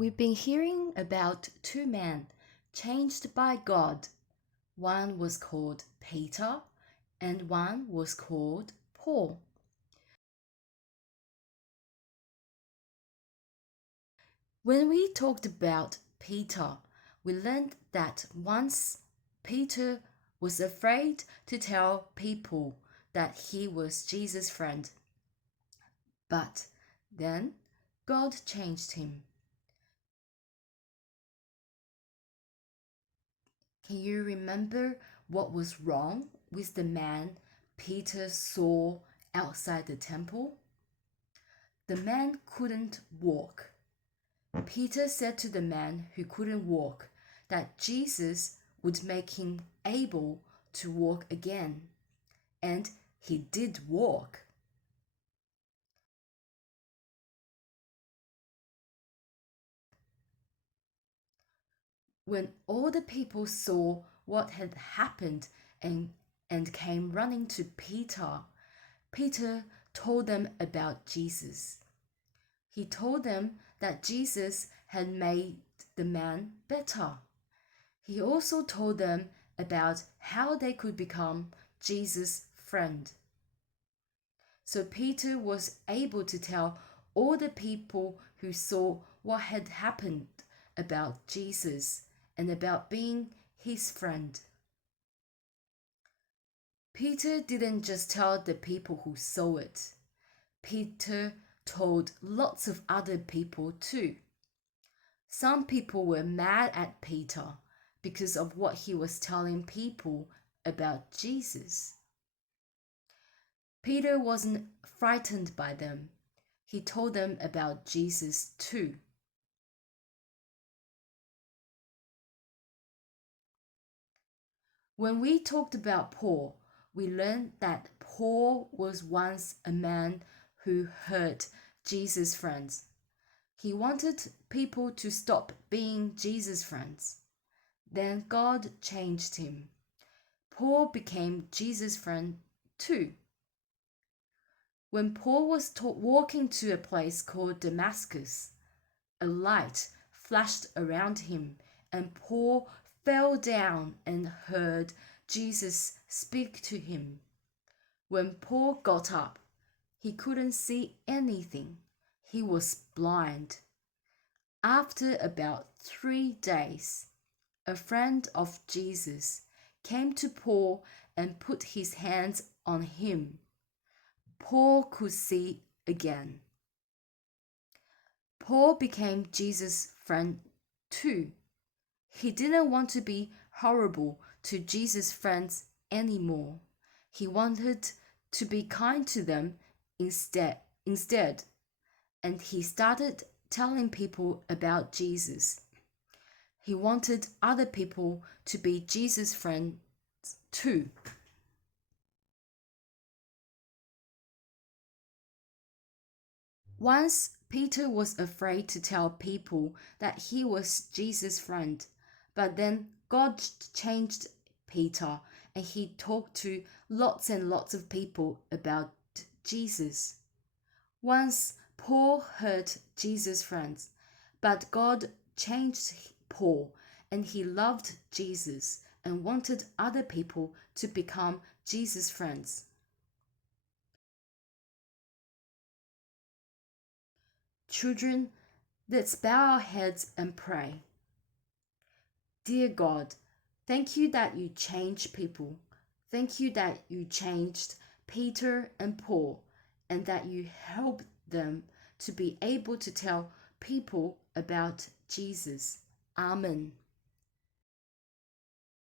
We've been hearing about two men changed by God. One was called Peter and one was called Paul. When we talked about Peter, we learned that once Peter was afraid to tell people that he was Jesus' friend. But then God changed him. Can you remember what was wrong with the man Peter saw outside the temple? The man couldn't walk. Peter said to the man who couldn't walk that Jesus would make him able to walk again. And he did walk. When all the people saw what had happened and came running to Peter, Peter told them about Jesus. He told them that Jesus had made the man better. He also told them about how they could become Jesus' friend. So Peter was able to tell all the people who saw what had happened about Jesus and about being his friend. Peter didn't just tell the people who saw it. Peter told lots of other people too. Some people were mad at Peter because of what he was telling people about Jesus. Peter wasn't frightened by them. He told them about Jesus too. When we talked about Paul, we learned that Paul was once a man who hurt Jesus' friends. He wanted people to stop being Jesus' friends. Then God changed him. Paul became Jesus' friend too. When Paul was walking to a place called Damascus, a light flashed around him, and Paul fell down and heard Jesus speak to him. When Paul got up, he couldn't see anything. He was blind. After about 3 days, a friend of Jesus came to Paul and put his hands on him. Paul could see again. Paul became Jesus' friend too. He didn't want to be horrible to Jesus' friends anymore. He wanted to be kind to them instead. And he started telling people about Jesus. He wanted other people to be Jesus' friends too. Once Peter was afraid to tell people that he was Jesus' friend, but then God changed Peter and he talked to lots and lots of people about Jesus. Once Paul hurt Jesus' friends, but God changed Paul and he loved Jesus and wanted other people to become Jesus' friends. Children, let's bow our heads and pray. Dear God, thank you that you change people. Thank you that you changed Peter and Paul and that you helped them to be able to tell people about Jesus. Amen.